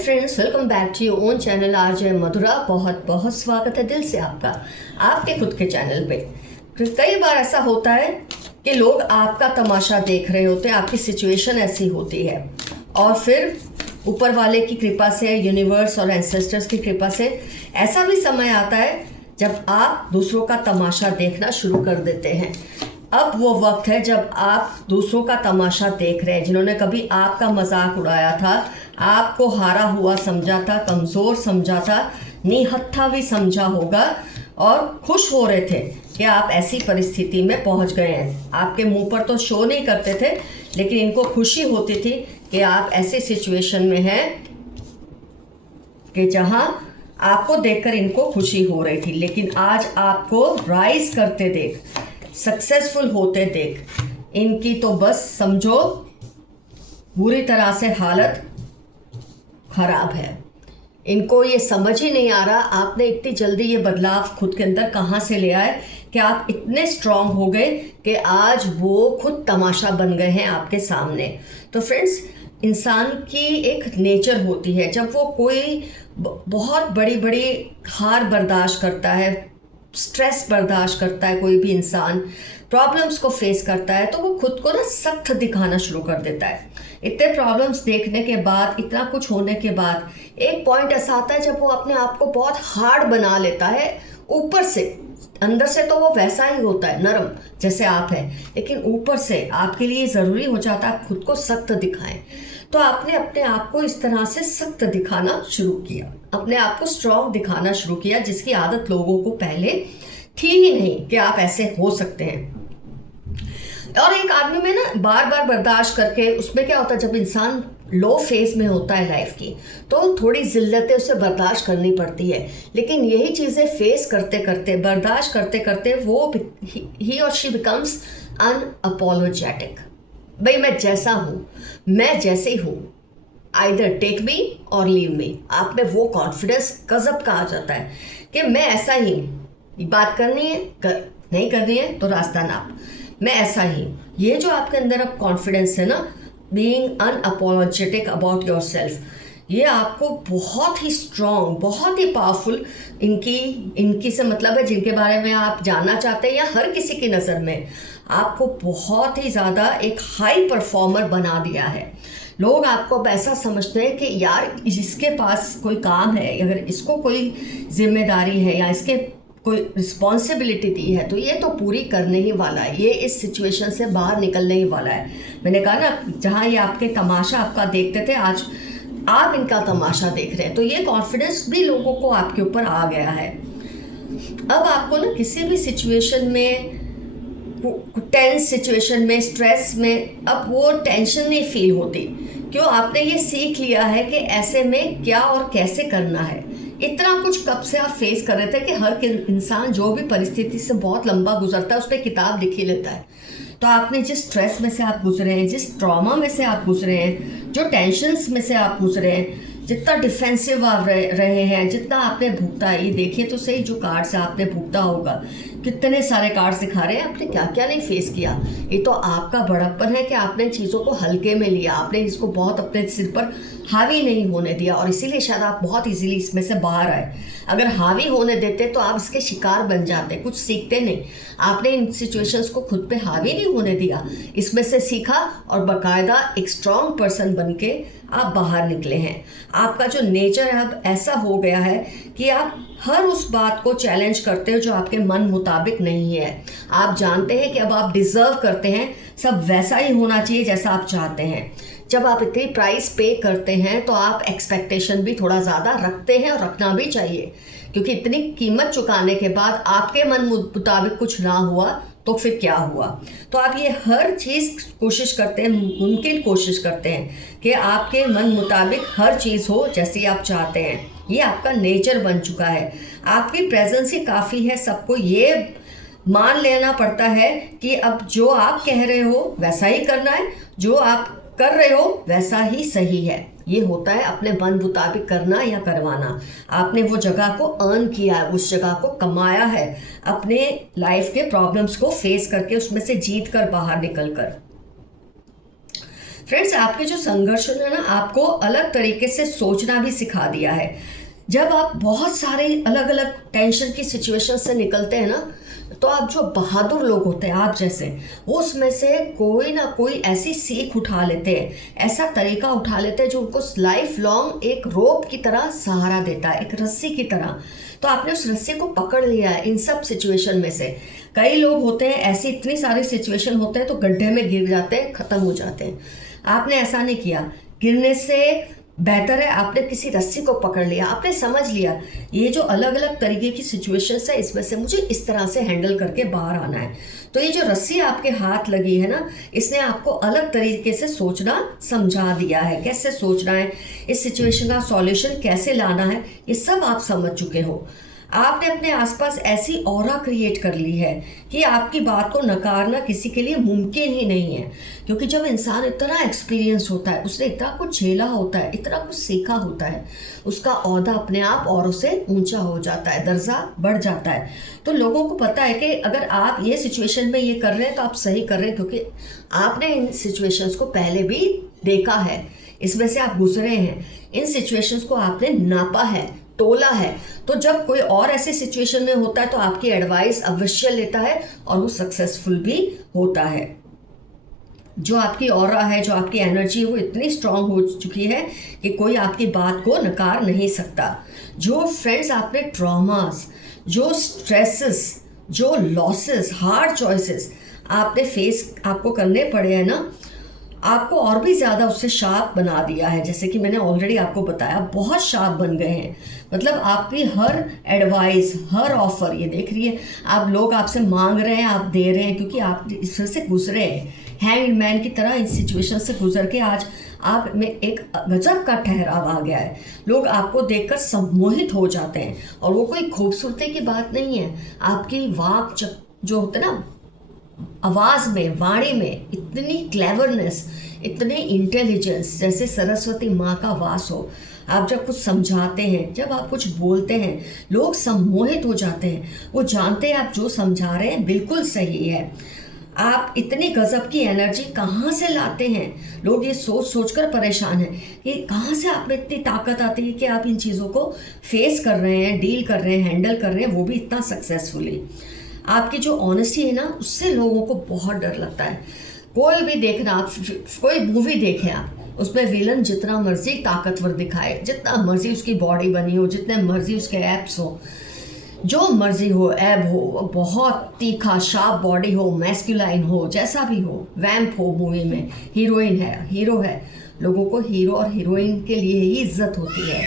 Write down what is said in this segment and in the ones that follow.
Friends, welcome back to your own channel RJ Madhura. बहुत बहुत स्वागत है दिल से आपका आपके खुद के चैनल पे। कई बार ऐसा होता है कि लोग आपका तमाशा देख रहे होते हैं, आपकी सिचुएशन ऐसी होती है और फिर ऊपर वाले की कृपा से, यूनिवर्स और एंसेस्टर्स की कृपा से ऐसा भी समय आता है जब आप दूसरों का तमाशा देखना शुरू कर देते हैं। अब वो वक्त है जब आप दूसरों का तमाशा देख रहे हैं। जिन्होंने कभी आपका मजाक उड़ाया था, आपको हारा हुआ समझा था, कमज़ोर समझा था, निहत्था भी समझा होगा और खुश हो रहे थे कि आप ऐसी परिस्थिति में पहुंच गए हैं। आपके मुंह पर तो शो नहीं करते थे, लेकिन इनको खुशी होती थी कि आप ऐसे सिचुएशन में हैं कि जहां आपको देखकर इनको खुशी हो रही थी। लेकिन आज आपको राइज करते देख, सक्सेसफुल होते देख, इनकी तो बस समझो बुरी तरह से हालत खराब है। इनको ये समझ ही नहीं आ रहा आपने इतनी जल्दी ये बदलाव खुद के अंदर कहाँ से ले आए कि आप इतने स्ट्रांग हो गए कि आज वो खुद तमाशा बन गए हैं आपके सामने। तो फ्रेंड्स, इंसान की एक नेचर होती है, जब वो कोई बहुत बड़ी बड़ी हार बर्दाश्त करता है, स्ट्रेस बर्दाश्त करता है, कोई भी इंसान प्रॉब्लम्स को फेस करता है, तो वो खुद को ना सख्त दिखाना शुरू कर देता है। इतने प्रॉब्लम्स देखने के बाद, इतना कुछ होने के बाद एक पॉइंट ऐसा आता है जब वो अपने आप को बहुत हार्ड बना लेता है। ऊपर से, अंदर से तो वो वैसा ही होता है, नरम जैसे आप हैं, लेकिन ऊपर से आपके लिए ज़रूरी हो जाता है खुद को सख्त दिखाएं। तो आपने अपने आप को इस तरह से सख्त दिखाना शुरू किया, अपने आप को स्ट्रॉन्ग दिखाना शुरू किया, जिसकी आदत लोगों को पहले थी ही नहीं कि आप ऐसे हो सकते हैं। और एक आदमी में ना बार बार बर्दाश्त करके, उसमें क्या होता है, जब इंसान लो फेज में होता है लाइफ की, तो थोड़ी जिल्लतें उसे बर्दाश्त करनी पड़ती है। लेकिन यही चीज़ें फेस करते करते, बर्दाश्त करते करते, वो ही और शी बिकम्स अनअपोलोजेटिक। भाई मैं जैसा हूँ, मैं जैसे हूँ, आइदर टेक मी और लीव मी। आप में वो कॉन्फिडेंस गजब का आ जाता है कि मैं ऐसा ही हूँ, बात करनी है नहीं करनी है तो रास्ता नाप, मैं ऐसा ही हूँ। ये जो आपके अंदर अब कॉन्फिडेंस है ना, being unapologetic about your self, ये आपको बहुत ही स्ट्रॉन्ग, बहुत ही पावरफुल, इनकी से मतलब है जिनके बारे में आप जानना चाहते हैं, या हर किसी की नज़र में आपको बहुत ही ज़्यादा एक हाई परफॉर्मर बना दिया है। लोग आपको अब ऐसा समझते हैं कि यार इसके पास कोई काम है, अगर इसको कोई जिम्मेदारी है या इसके कोई रिस्पॉन्सिबिलिटी दी है तो ये तो पूरी करने ही वाला है, ये इस सिचुएशन से बाहर निकलने ही वाला है। मैंने कहा ना, जहाँ ये आपके तमाशा आपका देखते थे, आज आप इनका तमाशा देख रहे हैं। तो ये कॉन्फिडेंस भी लोगों को आपके ऊपर आ गया है। अब आपको ना किसी भी सिचुएशन में, टेंस सिचुएशन में, स्ट्रेस में, अब वो टेंशन नहीं फील होती। क्यों? आपने ये सीख लिया है कि ऐसे में क्या और कैसे करना है। इतना कुछ कब से आप फेस कर रहे थे कि हर इंसान जो भी परिस्थिति से बहुत लंबा गुजरता है, उस पर किताब लिख ही लेता है। तो आपने जिस स्ट्रेस में से आप गुजरे हैं, जिस ट्रॉमा में से आप गुजरे हैं, जो टेंशन्स में से आप गुजरे हैं, जितना डिफेंसिव आप रहे हैं, जितना आपने भुगता है, ये देखिए तो सही जो कार्ड से आपने भुगता होगा, कितने सारे कार्ड दिखा रहे हैं आपने क्या क्या नहीं फेस किया। ये तो आपका बड़प्पन है कि आपने चीज़ों को हल्के में लिया, आपने इसको बहुत अपने सिर पर हावी नहीं होने दिया, और इसीलिए शायद आप बहुत इजीली इसमें से बाहर आए। अगर हावी होने देते तो आप इसके शिकार बन जाते, कुछ सीखते नहीं। आपने इन सिचुएशंस को खुद पे हावी नहीं होने दिया, इसमें से सीखा और बाकायदा एक स्ट्रॉन्ग पर्सन बन के आप बाहर निकले हैं। आपका जो नेचर है अब ऐसा हो गया है कि आप हर उस बात को चैलेंज करते हो जो आपके मन मुताबिक नहीं है। आप जानते हैं कि अब आप डिज़र्व करते हैं, सब वैसा ही होना चाहिए जैसा आप चाहते हैं। जब आप इतनी प्राइस पे करते हैं तो आप एक्सपेक्टेशन भी थोड़ा ज़्यादा रखते हैं, और रखना भी चाहिए, क्योंकि इतनी कीमत चुकाने के बाद आपके मन मुताबिक कुछ ना हुआ तो फिर क्या हुआ। तो आप ये हर चीज़ कोशिश करते हैं, मुमकिन कोशिश करते हैं कि आपके मन मुताबिक हर चीज़ हो जैसी आप चाहते हैं। ये आपका नेचर बन चुका है, आपकी प्रेजेंस ही काफ़ी है। सबको ये मान लेना पड़ता है कि अब जो आप कह रहे हो वैसा ही करना है, जो आप कर रहे हो वैसा ही सही है। ये होता है अपने मन मुताबिक करना या करवाना। आपने वो जगह को अर्न किया है, उस जगह को कमाया है, अपने लाइफ के प्रॉब्लम्स को फेस करके, उसमें से जीत कर बाहर निकल कर। फ्रेंड्स, आपके जो संघर्ष ने ना आपको अलग तरीके से सोचना भी सिखा दिया है। जब आप बहुत सारे अलग अलग टेंशन की सिचुएशन से निकलते हैं ना, तो आप जो बहादुर लोग होते हैं आप जैसे, वो उसमें से कोई ना कोई ऐसी सीख उठा लेते हैं, ऐसा तरीका उठा लेते हैं जो उनको लाइफ लॉन्ग एक रोप की तरह सहारा देता है, एक रस्सी की तरह। तो आपने उस रस्सी को पकड़ लिया है इन सब सिचुएशन में से। कई लोग होते हैं ऐसी, इतनी सारी सिचुएशन होते हैं तो गड्ढे में गिर जाते हैं, ख़त्म हो जाते हैं। आपने ऐसा नहीं किया। गिरने से बेहतर है आपने किसी रस्सी को पकड़ लिया, आपने समझ लिया ये जो अलग अलग तरीके की सिचुएशंस है इसमें से मुझे इस तरह से हैंडल करके बाहर आना है। तो ये जो रस्सी आपके हाथ लगी है ना, इसने आपको अलग तरीके से सोचना समझा दिया है, कैसे सोचना है, इस सिचुएशन का सॉल्यूशन कैसे लाना है, ये सब आप समझ चुके हो। आपने अपने आसपास ऐसी ऑरा क्रिएट कर ली है कि आपकी बात को नकारना किसी के लिए मुमकिन ही नहीं है। क्योंकि जब इंसान इतना एक्सपीरियंस होता है, उसने इतना कुछ झेला होता है, इतना कुछ सीखा होता है, उसका ओहदा अपने आप औरों से ऊंचा हो जाता है, दर्जा बढ़ जाता है। तो लोगों को पता है कि अगर आप ये सिचुएशन में ये कर रहे हैं तो आप सही कर रहे हैं, क्योंकि आपने इन सिचुएशंस को पहले भी देखा है, इसमें से आप गुजरे हैं, इन सिचुएशंस को आपने नापा है, तोला है। तो जब कोई और ऐसी सिचुएशन में होता है तो आपकी एडवाइस अवश्य लेता है और वो सक्सेसफुल भी होता है। जो आपकी ऑरा है, जो आपकी एनर्जी है, वो इतनी स्ट्रांग हो चुकी है कि कोई आपकी बात को नकार नहीं सकता। जो फ्रेंड्स आपने ट्रॉमास, जो स्ट्रेसेस, जो लॉसेस, हार्ड चॉइसेस आपने फेस आपको करने पड़े हैं ना, आपको और भी ज़्यादा उससे शार्प बना दिया है। जैसे कि मैंने ऑलरेडी आपको बताया, बहुत शार्प बन गए हैं। मतलब आपकी हर एडवाइस, हर ऑफर, ये देख रही है आप, लोग आपसे मांग रहे हैं, आप दे रहे हैं, क्योंकि आप इसमें से गुजरे हैं। हैंगमैन की तरह इस सिचुएशन से गुजर के आज आप में एक गजब का ठहराव आ गया है। लोग आपको देखकर सम्मोहित हो जाते हैं, और वो कोई खूबसूरती की बात नहीं है। आपकी वाक जो होते ना, आवाज़ में, वाणी में इतनी क्लेवरनेस, इतनी इंटेलिजेंस, जैसे सरस्वती माँ का वास हो। आप जब कुछ समझाते हैं, जब आप कुछ बोलते हैं, लोग सम्मोहित हो जाते हैं। वो जानते हैं आप जो समझा रहे हैं बिल्कुल सही है। आप इतनी गजब की एनर्जी कहाँ से लाते हैं? लोग ये सोच सोच कर परेशान हैं कि कहाँ से आप में इतनी ताकत आती है कि आप इन चीज़ों को फेस कर रहे हैं, डील कर रहे हैं, हैंडल कर रहे हैं, वो भी इतना सक्सेसफुली। आपकी जो ऑनेस्टी है ना, उससे लोगों को बहुत डर लगता है। कोई भी देखना, आप कोई मूवी देखें, आप उसमें विलन जितना मर्जी ताकतवर दिखाए, जितना मर्जी उसकी बॉडी बनी हो, जितने मर्जी उसके एब्स हो, जो मर्जी हो, एब हो, बहुत तीखा शार्प बॉडी हो, मैस्कुलाइन हो, जैसा भी हो, वैम्प हो, मूवी में हीरोइन है, हीरो है, लोगों को हीरो और हीरोइन के लिए ही इज्जत होती है।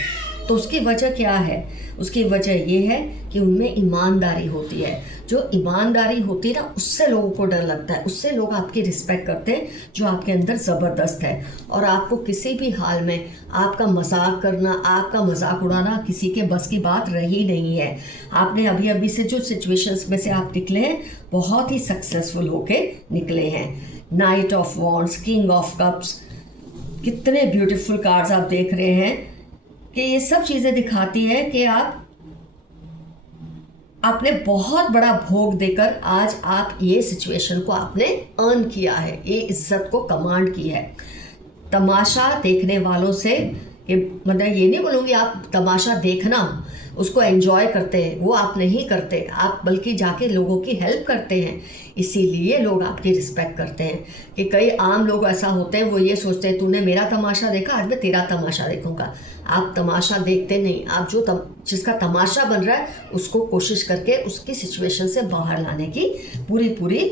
तो उसकी वजह क्या है? उसकी वजह ये है कि उनमें ईमानदारी होती है। जो ईमानदारी होती है ना, उससे लोगों को डर लगता है, उससे लोग आपकी रिस्पेक्ट करते हैं, जो आपके अंदर ज़बरदस्त है। और आपको किसी भी हाल में आपका मजाक करना, आपका मजाक उड़ाना किसी के बस की बात रही नहीं है। आपने अभी अभी से जो सिचुएशंस में से आप निकले हैं, बहुत ही सक्सेसफुल होके निकले हैं। Night of wands, king of cups, कितने ब्यूटीफुल कार्ड्स आप देख रहे हैं कि ये सब चीज़ें दिखाती हैं कि आपने बहुत बड़ा भोग देकर आज आप ये सिचुएशन को आपने अर्न किया है, ये इज्जत को कमांड की है। तमाशा देखने वालों से, मतलब ये नहीं बोलूँगी आप तमाशा देखना उसको एंजॉय करते हैं, वो आप नहीं करते, आप बल्कि जाके लोगों की हेल्प करते हैं। इसीलिए लोग आपकी रिस्पेक्ट करते हैं। कि कई आम लोग ऐसा होते हैं, वो ये सोचते हैं तूने मेरा तमाशा देखा, आज मैं तेरा तमाशा देखूंगा। आप तमाशा देखते नहीं, आप जिसका तमाशा बन रहा है उसको कोशिश करके उसकी सिचुएशन से बाहर लाने की पूरी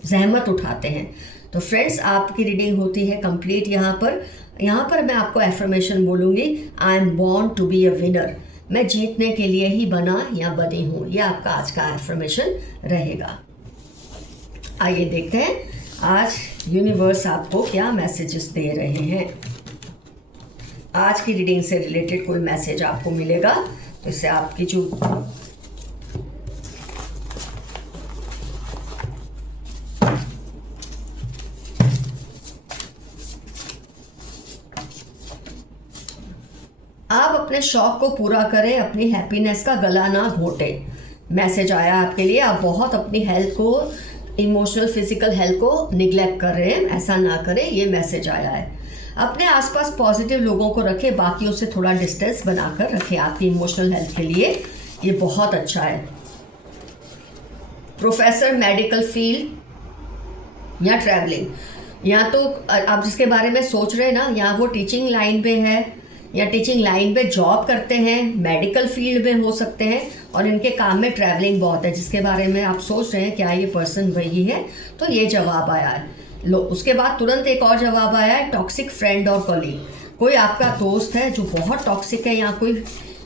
जहमत उठाते हैं। तो फ्रेंड्स, आपकी रीडिंग होती है कंप्लीट। यहाँ पर मैं आपको एफर्मेशन बोलूँगी, I am born to be a winner. मैं जीतने के लिए ही बना या बनी हूँ। यह आपका आज का एफर्मेशन रहेगा। आइए देखते हैं आज यूनिवर्स आपको क्या मैसेजेस दे रहे हैं। आज की रीडिंग से रिलेटेड कोई मैसेज आपको मिलेगा तो इससे आपकी जो आप अपने शौक को पूरा करें, अपनी हैप्पीनेस का गला ना घोटें। मैसेज आया आपके लिए, आप बहुत अपनी हेल्थ को इमोशनल फिजिकल हेल्थ को निग्लेक्ट कर रहे हैं, ऐसा ना करें, ये मैसेज आया है। अपने आसपास पॉजिटिव लोगों को रखें, बाकियों से थोड़ा डिस्टेंस बनाकर रखें, आपकी इमोशनल हेल्थ के लिए ये बहुत अच्छा है। प्रोफेसर, मेडिकल फील्ड या ट्रैवलिंग, या तो आप जिसके बारे में सोच रहे हैं ना, या वो टीचिंग लाइन पे है या टीचिंग लाइन पे जॉब करते हैं, मेडिकल फील्ड में हो सकते हैं, और इनके काम में ट्रैवलिंग बहुत है, जिसके बारे में आप सोच रहे हैं क्या ये पर्सन वही है, तो ये जवाब आया है। लो, उसके बाद तुरंत एक और जवाब आया है, टॉक्सिक फ्रेंड और कॉलीग। कोई आपका दोस्त है जो बहुत टॉक्सिक है, या कोई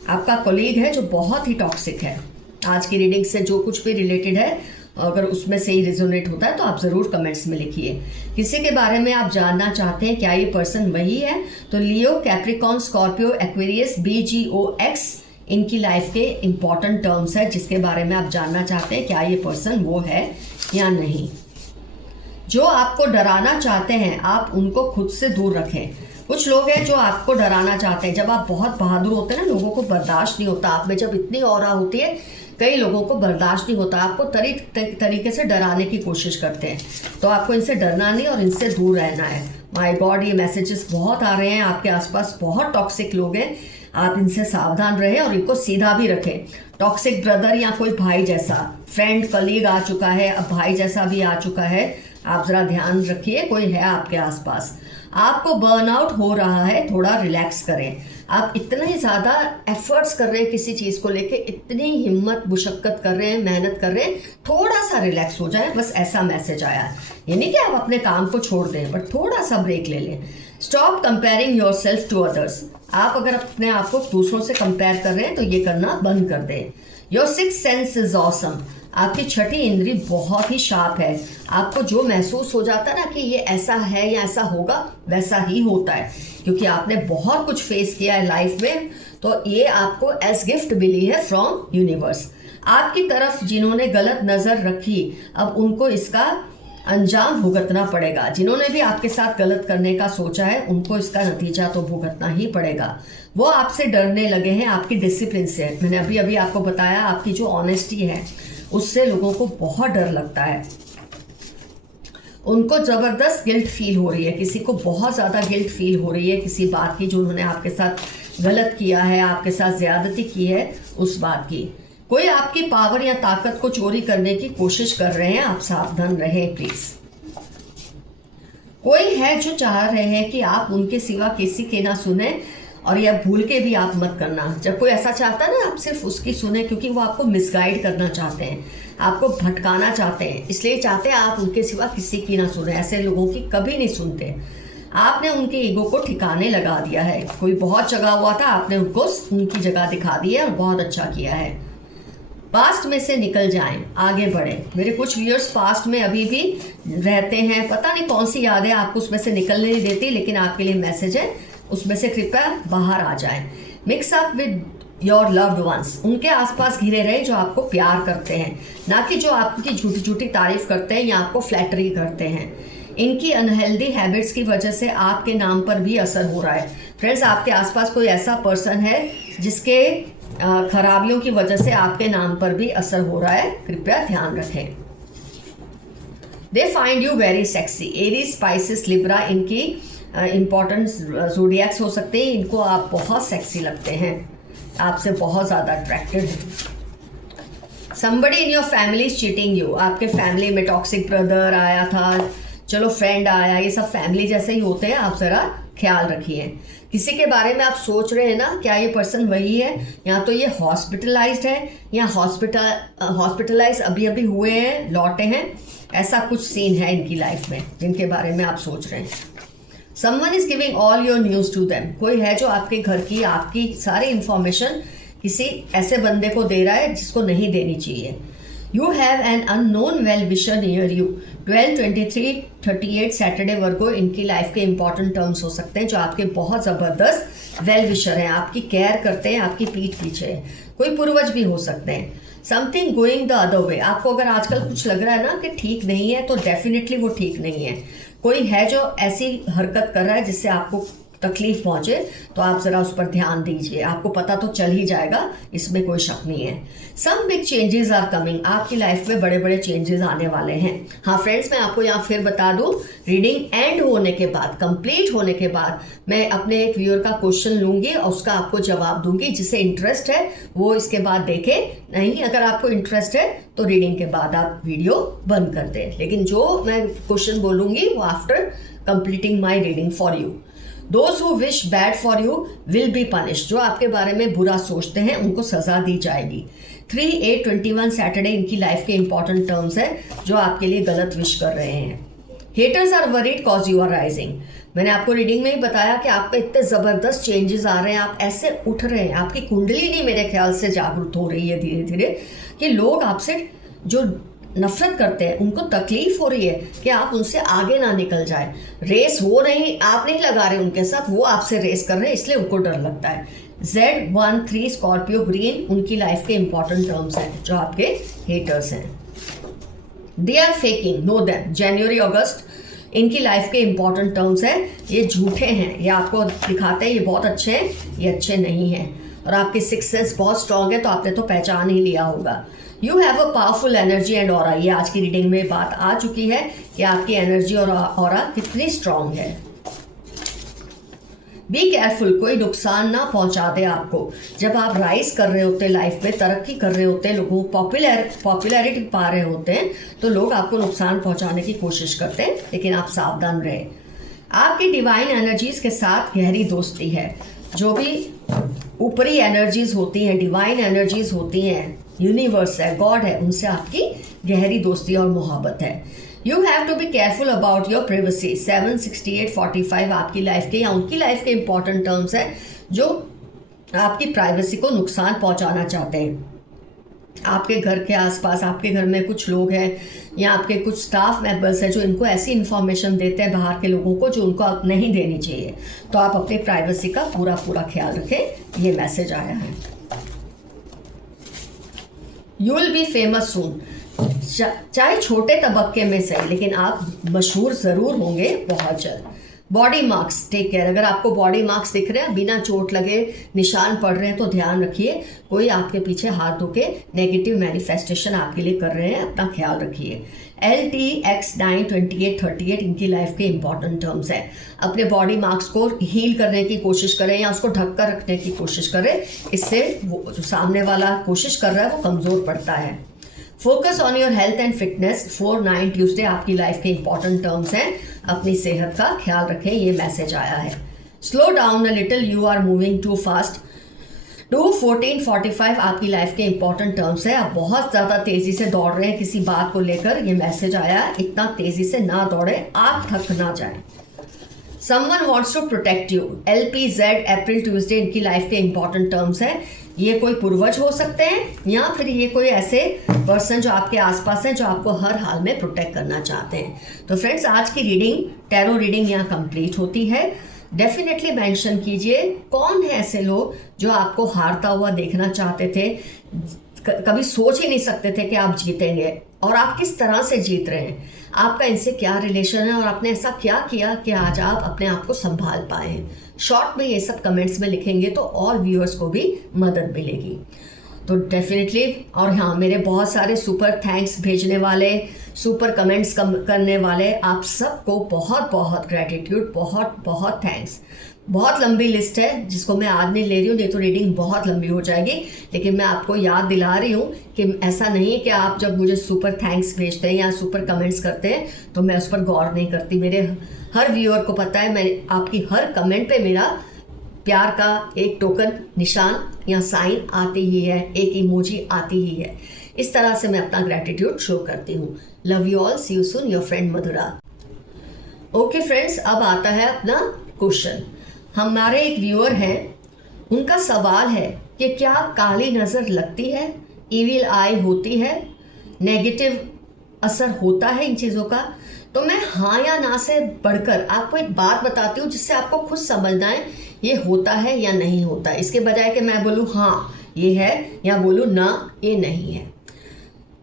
आपका कॉलीग है जो बहुत ही टॉक्सिक है। आज की रीडिंग से जो कुछ भी रिलेटेड है, अगर उसमें से ही रिजोनेट होता है तो आप ज़रूर कमेंट्स में लिखिए। किसी के बारे में आप जानना चाहते हैं क्या ये पर्सन वही है, तो लियो, कैप्रिकॉन, स्कॉर्पियो, एक्वेरियस, BGOX इनकी लाइफ के इंपॉर्टेंट टर्म्स है, जिसके बारे में आप जानना चाहते हैं क्या ये पर्सन वो है या नहीं। जो आपको डराना चाहते हैं आप उनको खुद से दूर रखें। कुछ लोग हैं जो आपको डराना चाहते हैं। जब आप बहुत बहादुर होते हैं ना, लोगों को बर्दाश्त नहीं होता, आप में जब इतनी ऑरा होती है, कई लोगों को बर्दाश्त नहीं होता, आपको तरीके से डराने की कोशिश करते हैं, तो आपको इनसे डरना नहीं और इनसे दूर रहना है। माय गॉड, ये मैसेजेस बहुत आ रहे हैं, आपके आसपास बहुत टॉक्सिक लोग हैं, आप इनसे सावधान रहें और इनको सीधा भी रखें। टॉक्सिक ब्रदर या कोई भाई जैसा, फ्रेंड, कलीग आ चुका है, अब भाई जैसा भी आ चुका है, आप ज़रा ध्यान रखिए, कोई है आपके आसपास। आपको बर्नआउट हो रहा है, थोड़ा रिलैक्स करें। आप इतने ज़्यादा एफर्ट्स कर रहे हैं किसी चीज़ को लेके, इतनी हिम्मत मुशक्क़त कर रहे हैं, मेहनत कर रहे हैं, थोड़ा सा रिलैक्स हो जाए, बस ऐसा मैसेज आया है। ये नहीं कि आप अपने काम को छोड़ दें, बट थोड़ा सा ब्रेक ले लें। Stop comparing yourself to others. आप अगर अपने आप को दूसरों से कंपेयर कर रहे हैं तो ये करना बंद कर दें। Your sixth sense is awesome. आपकी छठी इंद्री बहुत ही शार्प है। आपको जो महसूस हो जाता है ना कि ये ऐसा है या ऐसा होगा, वैसा ही होता है, क्योंकि आपने बहुत कुछ फेस किया है लाइफ में, तो ये आपको एज गिफ्ट मिली है फ्रॉम यूनिवर्स। आपकी तरफ जिन्होंने गलत नज़र रखी, अब उनको इसका अंजाम भुगतना पड़ेगा। जिन्होंने भी आपके साथ गलत करने का सोचा है, उनको इसका नतीजा तो भुगतना ही पड़ेगा। वो आपसे डरने लगे हैं, आपकी डिसिप्लिन से। मैंने अभी अभी आपको बताया, आपकी जो ऑनेस्टी है उससे लोगों को बहुत डर लगता है। उनको ज़बरदस्त गिल्ट फील हो रही है, किसी को बहुत ज़्यादा गिल्ट फील हो रही है किसी बात की, जो उन्होंने आपके साथ गलत किया है, आपके साथ ज़्यादती की है, उस बात की। कोई आपकी पावर या ताकत को चोरी करने की कोशिश कर रहे हैं, आप सावधान रहें प्लीज। कोई है जो चाह रहे हैं कि आप उनके सिवा किसी के ना सुने, और यह भूल के भी आप मत करना। जब कोई ऐसा चाहता है ना, आप सिर्फ उसकी सुने, क्योंकि वो आपको मिसगाइड करना चाहते हैं, आपको भटकाना चाहते हैं, इसलिए चाहते हैं आप उनके सिवा किसी की ना सुने। ऐसे लोगों की कभी नहीं सुनते। आपने उनके ईगो को ठिकाने लगा दिया है। कोई बहुत जगा हुआ था, आपने उनको उनकी जगह दिखा दी है और बहुत अच्छा किया है। पास्ट में से निकल जाएं, आगे बढ़ें। मेरे कुछ व्यूअर्स पास्ट में अभी भी रहते हैं, पता नहीं कौन सी यादें आपको उसमें से निकलने नहीं देती, लेकिन आपके लिए मैसेज है, उसमें से कृपया बाहर आ जाएं। Mix up with your loved ones. उनके आसपास घिरे रहे जो आपको प्यार करते हैं, ना कि जो आपकी झूठी झूठी तारीफ करते हैं या आपको फ्लैटरी करते हैं। इनकी अनहेल्दी हैबिट्स की वजह से आपके नाम पर भी असर हो रहा है। फ्रेंड्स, आपके आसपास कोई ऐसा पर्सन है जिसके खराबियों की वजह से आपके नाम पर भी असर हो रहा है, कृपया ध्यान रखें। They find you very sexy. Aries, Pisces, Libra इनकी इंपॉर्टेंट ज़ोडिएक्स हो सकते हैं। इनको आप बहुत सेक्सी लगते हैं, आपसे बहुत ज़्यादा अट्रैक्टेड हैं। Somebody in your family is cheating you. आपके फैमिली में टॉक्सिक ब्रदर आया था, चलो फ्रेंड आया, ये सब फैमिली जैसे ही होते हैं, आप ज़रा ख्याल रखिए। किसी के बारे में आप सोच रहे हैं ना, क्या ये पर्सन वही है, या तो ये हॉस्पिटलाइज्ड है या हॉस्पिटलाइज अभी अभी हुए हैं, लौटे हैं, ऐसा कुछ सीन है इनकी लाइफ में जिनके बारे में आप सोच रहे हैं। Someone is giving all your news to them. कोई है जो आपके घर की, आपकी सारी इंफॉर्मेशन किसी ऐसे बंदे को दे रहा है जिसको नहीं देनी चाहिए। You have an unknown well wisher near you. 12, 23, 38 Saturday Virgo इनकी लाइफ के इंपॉर्टेंट टर्म्स हो सकते हैं, जो आपके बहुत ज़बरदस्त वेल विशर हैं, आपकी केयर करते हैं, आपकी पीठ पीछे। कोई पूर्वज भी हो सकते हैं। Something going the other way. आपको अगर आजकल कुछ लग रहा है ना कि ठीक नहीं है, तो डेफिनेटली वो ठीक नहीं है। कोई है जो ऐसी हरकत कर रहा है जिससे आपको तकलीफ पहुंचे तो आप ज़रा उस पर ध्यान दीजिए, आपको पता तो चल ही जाएगा, इसमें कोई शक नहीं है। Some big changes are coming, आपकी लाइफ में बड़े बड़े चेंजेस आने वाले हैं। हाँ फ्रेंड्स, मैं आपको यहाँ फिर बता दूँ, रीडिंग एंड होने के बाद, कंप्लीट होने के बाद मैं अपने एक व्यूअर का क्वेश्चन लूँगी और उसका आपको जवाब दूंगी। जिसे इंटरेस्ट है वो इसके बाद देखे, नहीं अगर आपको इंटरेस्ट है तो रीडिंग के बाद आप वीडियो बंद कर दें। लेकिन जो मैं क्वेश्चन बोलूँगी वो after completing my reading for you. Those who wish bad for you will be punished, जो आपके बारे में बुरा सोचते हैं उनको सजा दी जाएगी। 3/8/21 सैटरडे इनकी लाइफ के इंपॉर्टेंट टर्म्स है जो आपके लिए गलत विश कर रहे हैं। Haters are worried cause you are rising, मैंने आपको रीडिंग में ही बताया कि आप पे इतने ज़बरदस्त चेंजेस आ रहे हैं, आप ऐसे उठ रहे हैं, आपकी कुंडली नहीं मेरे ख्याल से जागरूक हो रही है धीरे धीरे, कि लोग आपसे जो नफरत करते हैं उनको तकलीफ हो रही है कि आप उनसे आगे ना निकल जाए। रेस वो नहीं, आप नहीं लगा रहे उनके साथ, वो आपसे रेस कर रहे हैं, इसलिए उनको डर लगता है। Z13 स्कॉर्पियो ग्रीन उनकी लाइफ के इंपॉर्टेंट टर्म्स हैं जो आपके हेटर्स हैं। They are faking, know them, जनवरी अगस्त इनकी लाइफ के इंपॉर्टेंट टर्म्स हैं, ये झूठे हैं, ये आपको दिखाते हैं ये बहुत अच्छे हैं, ये अच्छे नहीं हैं। और आपकी सिक्स सेंस बहुत स्ट्रांग है तो आपने तो पहचान ही लिया होगा। You have a powerful energy and aura, ये आज की रीडिंग में बात आ चुकी है कि आपकी एनर्जी और ऑरा कितनी स्ट्रांग है। बी केयरफुल, कोई नुकसान ना पहुंचा दे आपको। जब आप राइज कर रहे होते लाइफ में, तरक्की कर रहे होते हैं, लोगों को पॉपुलैरिटी पा रहे होते हैं, तो लोग आपको नुकसान पहुंचाने की कोशिश करते हैं, लेकिन आप सावधान रहे। आपकी डिवाइन एनर्जीज के साथ गहरी दोस्ती है। जो भी ऊपरी एनर्जीज होती हैं, डिवाइन एनर्जीज होती हैं, यूनिवर्स है, गॉड है, उनसे आपकी गहरी दोस्ती और मोहब्बत है। You have to be careful about your privacy. 7/68/45 आपकी लाइफ के या उनकी लाइफ के इंपॉर्टेंट टर्म्स हैं जो आपकी प्राइवेसी को नुकसान पहुंचाना चाहते हैं। आपके घर के आसपास, आपके घर में कुछ लोग हैं या आपके कुछ स्टाफ मेंबर्स हैं जो इनको ऐसी इन्फॉर्मेशन देते हैं बाहर के लोगों को जो उनको आप नहीं देनी चाहिए, तो आप अपनी प्राइवेसी का पूरा ख्याल रखें। ये मैसेज आया है। यू विल बी फेमस सून, चाहे छोटे तबक्के में सही, लेकिन आप मशहूर ज़रूर होंगे बहुत जल्द। बॉडी मार्क्स, टेक केयर, अगर आपको बॉडी मार्क्स दिख रहे हैं, बिना चोट लगे निशान पड़ रहे हैं तो ध्यान रखिए, कोई आपके पीछे हाथ धो के नेगेटिव मैनिफेस्टेशन आपके लिए कर रहे हैं, अपना ख्याल रखिए। LTX92838 इनकी लाइफ के इंपॉर्टेंट टर्म्स हैं। अपने बॉडी मार्क्स को हील करने की कोशिश करें या उसको ढक कर रखने की कोशिश करें, इससे वो जो सामने वाला कोशिश कर रहा है वो कमज़ोर पड़ता है। Focus on your health and fitness, 4/9 Tuesday आपकी लाइफ के इंपॉर्टेंट टर्म्स हैं, अपनी सेहत का ख्याल रखें, ये मैसेज आया है। Slow down a little, you are moving too fast, 2/14/45 आपकी लाइफ के इंपॉर्टेंट टर्म्स है। आप बहुत ज़्यादा तेज़ी से दौड़ रहे हैं किसी बात को लेकर, ये मैसेज आया, इतना तेज़ी से ना दौड़े, आप थक ना जाएं। Someone wants to protect you, LPZ April Tuesday इनकी लाइफ के इंपॉर्टेंट टर्म्स हैं। ये कोई पूर्वज हो सकते हैं या फिर ये कोई ऐसे पर्सन जो आपके आसपास हैं जो आपको हर हाल में प्रोटेक्ट करना चाहते हैं। तो फ्रेंड्स, आज की रीडिंग, टैरो रीडिंग यहाँ कंप्लीट होती है। डेफिनेटली मेंशन कीजिए कौन है ऐसे लोग जो आपको हारता हुआ देखना चाहते थे, कभी सोच ही नहीं सकते थे कि आप जीतेंगे, और आप किस तरह से जीत रहे हैं, आपका इनसे क्या रिलेशन है और आपने ऐसा क्या किया कि आज आप अपने आप को संभाल पाए हैं। शॉर्ट में ये सब कमेंट्स में लिखेंगे तो और व्यूअर्स को भी मदद मिलेगी। तो डेफिनेटली, और हाँ, मेरे बहुत सारे सुपर थैंक्स भेजने वाले, सुपर कमेंट्स करने वाले आप सबको बहुत बहुत ग्रैटिट्यूड, बहुत बहुत थैंक्स। बहुत लंबी लिस्ट है जिसको मैं आज नहीं ले रही हूँ, नहीं तो रीडिंग बहुत लंबी हो जाएगी, लेकिन मैं आपको याद दिला रही हूँ कि ऐसा नहीं है कि आप जब मुझे सुपर थैंक्स भेजते हैं या सुपर कमेंट्स करते हैं तो मैं उस पर गौर नहीं करती। मेरे हर व्यूअर को पता है, मैं आपकी हर कमेंट पे मेरा प्यार का एक टोकन, निशान या साइन आती ही है, एक इमोजी आती ही है। इस तरह से मैं अपना ग्रैटिट्यूड शो करती हूँ। Love you all, see you soon, your friend Madhura. Okay friends, अब आता है अपना क्वेश्चन। हमारे एक व्यूअर हैं, उनका सवाल है कि क्या काली नज़र लगती है, इविल आई होती है, नेगेटिव असर होता है इन चीज़ों का? तो मैं हाँ या ना से बढ़कर आपको एक बात बताती हूँ जिससे आपको खुद समझना है ये होता है या नहीं होता, इसके बजाय कि मैं बोलूँ हाँ ये है या बोलूँ ना ये नहीं है।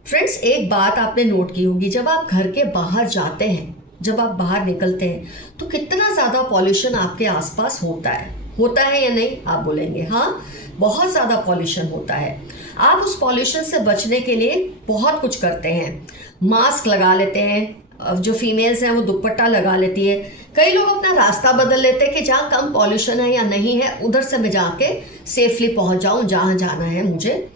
फ्रेंड्स, एक बात आपने नोट की होगी, जब आप घर के बाहर जाते हैं जब आप बाहर निकलते हैं तो कितना ज़्यादा पॉल्यूशन आपके आसपास होता है या नहीं? आप बोलेंगे हाँ, बहुत ज़्यादा पॉल्यूशन होता है। आप उस पॉल्यूशन से बचने के लिए बहुत कुछ करते हैं। मास्क लगा लेते हैं, जो फीमेल्स हैं वो दुपट्टा लगा लेती है। कई लोग अपना रास्ता बदल लेते हैं कि जहाँ कम पॉल्यूशन है या नहीं है उधर से मैं जाके सेफली पहुँच जाऊँ जहाँ जाना है मुझे,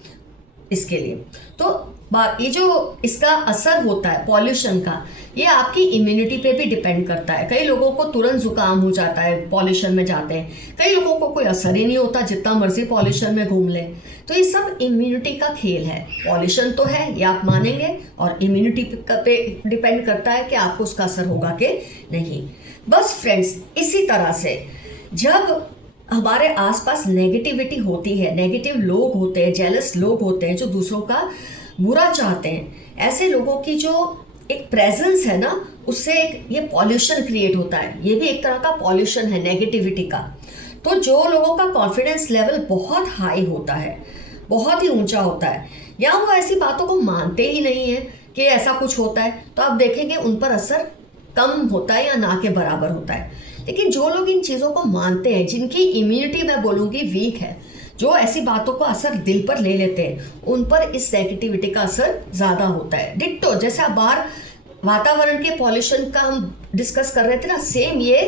इसके लिए। तो ये जो इसका असर होता है पॉल्यूशन का, ये आपकी इम्यूनिटी पे भी डिपेंड करता है। कई लोगों को तुरंत जुकाम हो जाता है पॉल्यूशन में जाते हैं, कई लोगों को कोई असर ही नहीं होता जितना मर्जी पॉल्यूशन में घूम ले। तो ये सब इम्यूनिटी का खेल है। पॉल्यूशन तो है, ये आप मानेंगे, और इम्यूनिटी पे डिपेंड करता है कि आपको उसका असर होगा कि नहीं। बस फ्रेंड्स, इसी तरह से जब हमारे आसपास नेगेटिविटी होती है, नेगेटिव लोग होते हैं, जेलस लोग होते हैं जो दूसरों का बुरा चाहते हैं, ऐसे लोगों की जो एक प्रेजेंस है ना, उससे एक ये पॉल्यूशन क्रिएट होता है। ये भी एक तरह का पॉल्यूशन है नेगेटिविटी का। तो जो लोगों का कॉन्फिडेंस लेवल बहुत हाई होता है, बहुत ही ऊंचा होता है, या वो ऐसी बातों को मानते ही नहीं है कि ऐसा कुछ होता है, तो आप देखेंगे उन पर असर कम होता है या ना के बराबर होता है। लेकिन जो लोग इन चीज़ों को मानते हैं, जिनकी इम्यूनिटी मैं बोलूँगी वीक है, जो ऐसी बातों को असर दिल पर ले लेते हैं, उन पर इस नेगेटिविटी का असर ज़्यादा होता है। डिट्टो, जैसे आप बाहर वातावरण के पॉल्यूशन का हम डिस्कस कर रहे थे ना, सेम ये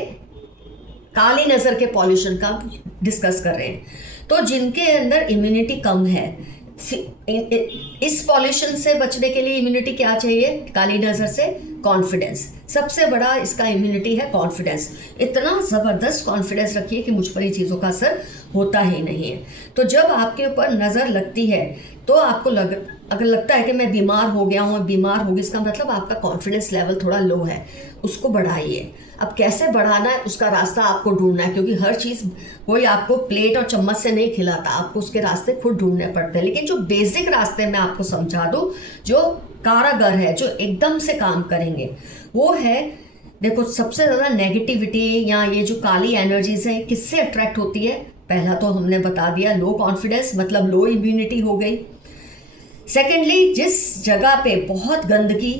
काली नज़र के पॉल्यूशन का डिस्कस कर रहे हैं। तो जिनके अंदर इम्यूनिटी कम है, इस पॉल्यूशन से बचने के लिए इम्यूनिटी क्या चाहिए? काली नज़र से कॉन्फिडेंस। सबसे बड़ा इसका इम्यूनिटी है कॉन्फिडेंस। इतना ज़बरदस्त कॉन्फिडेंस रखिए कि मुझ पर ये चीज़ों का असर होता ही नहीं है। तो जब आपके ऊपर नज़र लगती है तो आपको अगर लगता है कि मैं बीमार हो गया हूँ, बीमार होगी, इसका मतलब आपका कॉन्फिडेंस लेवल थोड़ा लो है, उसको बढ़ाइए। अब कैसे बढ़ाना है उसका रास्ता आपको ढूंढना है, क्योंकि हर चीज़ कोई आपको प्लेट और चम्मच से नहीं खिलाता, आपको उसके रास्ते खुद ढूंढने पड़ते हैं। लेकिन जो बेसिक रास्ते मैं आपको समझा दूँ, जो कारगर है, जो एकदम से काम करेंगे, वो है, देखो, सबसे ज़्यादा नेगेटिविटी या ये जो काली एनर्जीज है किससे अट्रैक्ट होती है? पहला तो हमने बता दिया, लो कॉन्फिडेंस, मतलब लो इम्यूनिटी हो गई। सेकेंडली, जिस जगह पे बहुत गंदगी,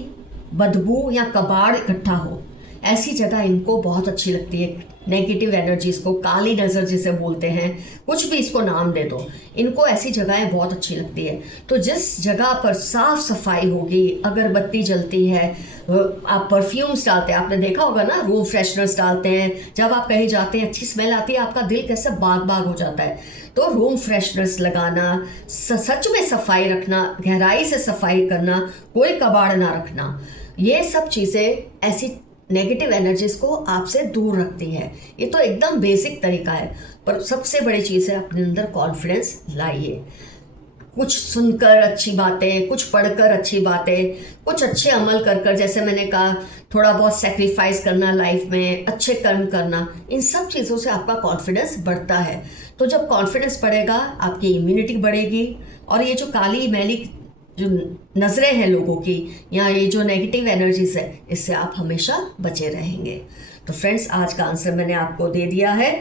बदबू या कबाड़ इकट्ठा हो, ऐसी जगह इनको बहुत अच्छी लगती है। नेगेटिव एनर्जीज को काली नज़र जिसे बोलते हैं, कुछ भी इसको नाम दे दो, इनको ऐसी जगहें बहुत अच्छी लगती है। तो जिस जगह पर साफ सफाई होगी, अगरबत्ती जलती है, आप परफ्यूम्स डालते हैं, आपने देखा होगा ना, रूम फ्रेशनर्स डालते हैं, जब आप कहीं जाते हैं अच्छी स्मेल आती है, आपका दिल कैसे बाग बाग हो जाता है। तो रूम फ्रेशनर्स लगाना, सच में सफाई रखना, गहराई से सफाई करना, कोई कबाड़ ना रखना, ये सब चीज़ें ऐसी नेगेटिव एनर्जीज को आपसे दूर रखती है। ये तो एकदम बेसिक तरीका है, पर सबसे बड़ी चीज़ है अपने अंदर कॉन्फिडेंस लाइए। कुछ सुनकर अच्छी बातें, कुछ पढ़कर अच्छी बातें, कुछ अच्छे अमल कर जैसे मैंने कहा, थोड़ा बहुत सेक्रीफाइस करना लाइफ में, अच्छे कर्म करना, इन सब चीज़ों से आपका कॉन्फिडेंस बढ़ता है। तो जब कॉन्फिडेंस बढ़ेगा, आपकी इम्यूनिटी बढ़ेगी, और ये जो काली मैली जो नज़रें हैं लोगों की, या ये जो नेगेटिव एनर्जीज है, इससे आप हमेशा बचे रहेंगे। तो फ्रेंड्स, आज का आंसर मैंने आपको दे दिया है,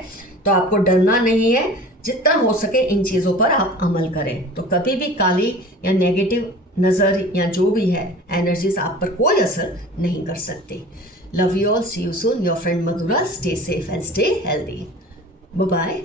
तो आपको डरना नहीं है, जितना हो सके इन चीज़ों पर आप अमल करें, तो कभी भी काली या नेगेटिव नज़र या जो भी है एनर्जीज आप पर कोई असर नहीं कर सकती। Love you all, see you soon, your friend Madhura. Stay safe and stay healthy. Bye bye.